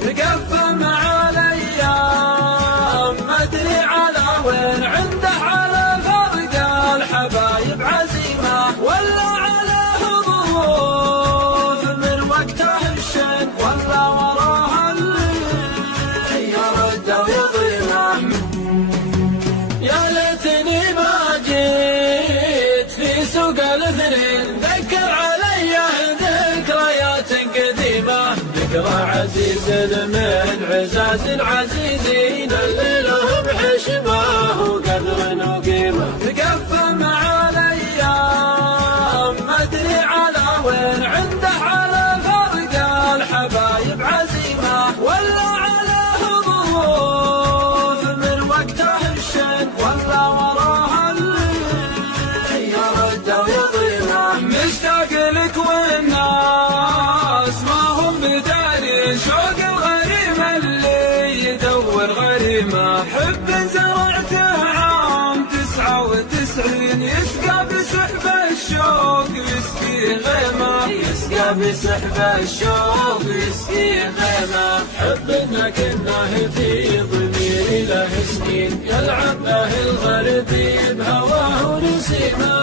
تقفم على ايام ما ادري على وين، عنده على فرق الحبايب عزيمه، ولا على هبوط من وقته الشن، ولا وراها اللي يرد ويضيمه. يا ليتني ما جيت في سوق الاثنين، ذكر علي ذكريات قديمه، ذكرى عزيز من عزاز العزيزين اللي له بحشمه وقدر وقيمه. تقفم على ايام ما ادري على وين، عنده على فرق الحبايب عزيمه، ولا على هبوط من وقته الشن، ولا وراها اللي يرد ويضيمه. مشتاق لك والناس ما هم بداري، شوق الغريم اللي يدور غريمه، حب زرعته عام 99 يسقى بسحب الشوق يسقي غيمه، يسقى بسحب الشوق يسقي غيمه. حب انك في ضميري له سنين، يلعب به الغربي بهواه ونسيمه.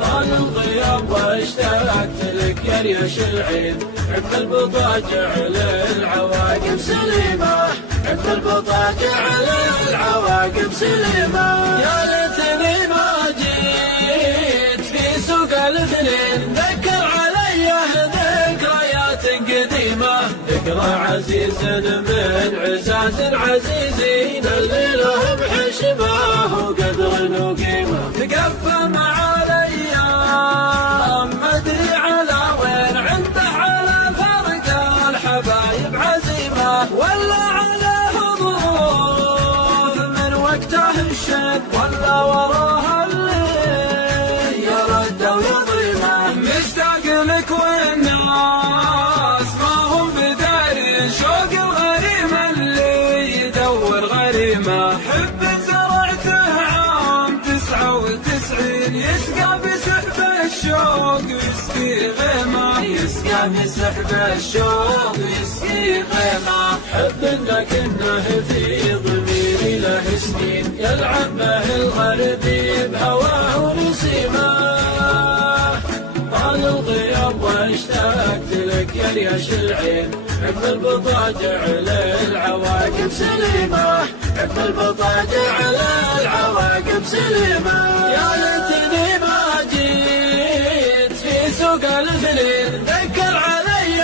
طال الغياب واشتقت لك يا ريش العين، عند البضاجع للعواقب سليمه، عند البضاجع للعواقب سليمه. يا ليتني ما جيت في سوق الاثنين، ذكر علي ذكريات قديمه، ذكرى عزيز من عزاز العزيزين اللي له بحشمه وقدر وقيمه. تقفم على ايام ما ادري على وين، عنده على فرق الحبايب عزيمه، ولا على هبوط من وقته الشن، ولا وراها اللي يرد ويضيمه. مشتاق لك والناس ما هم بداري، شوق الغريم اللي يدور غريمه، حب زرعته عام 99 يسقى بسحب الشوق يسقي غيمه، يسقى بسحب الشوق يسقي غيمه. حب انك في ضميري له سنين، يلعب به الغربي بهواه ونسيمه. طال الغياب واشتقت لك يا ريش العين، عند البضاجع للعواقب سليمه، عند البضاجع للعواقب سليمه. يا ليتني ما جيت في سوق الاثنين، ذكر علي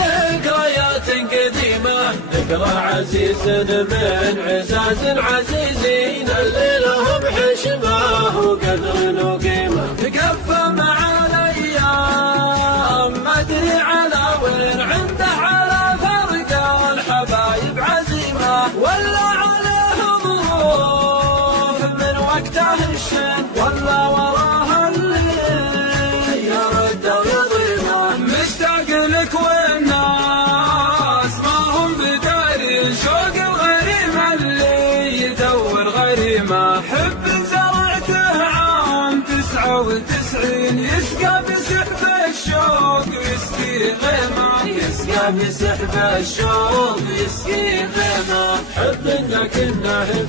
ذكريات قديمه، ذكرى عزيز من عزاز العزيزين اللي له بحشمه وقدر وقيمه. تقفم على ايام ما ادري على وين، عنده على فرق الحبايب عزيمه، ولا على هبوط من وقته الشن، ولا وراها اللي يرد ويضيمه. مشتاق لك والناس ما هم بداري، شوق الغريم اللي يدور غريمه، حب زرعته عام 99 يسقى بسحب الشوق يسقي غيمه، يسقى بسحب الشوق يسقي غيمه. حب انك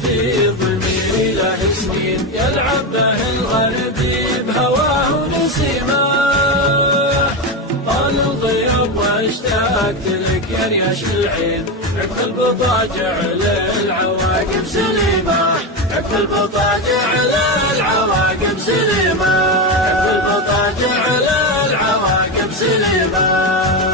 في ضميري له سنين، يلعب به الغربي بهواه ونسيمه. طال الغياب واشتقت لك يا ريش العين، عند البضاجع للعواقب سليمه، عند البضاجع للعواقب سليمه، عند البضاجع للعواقب سليمه.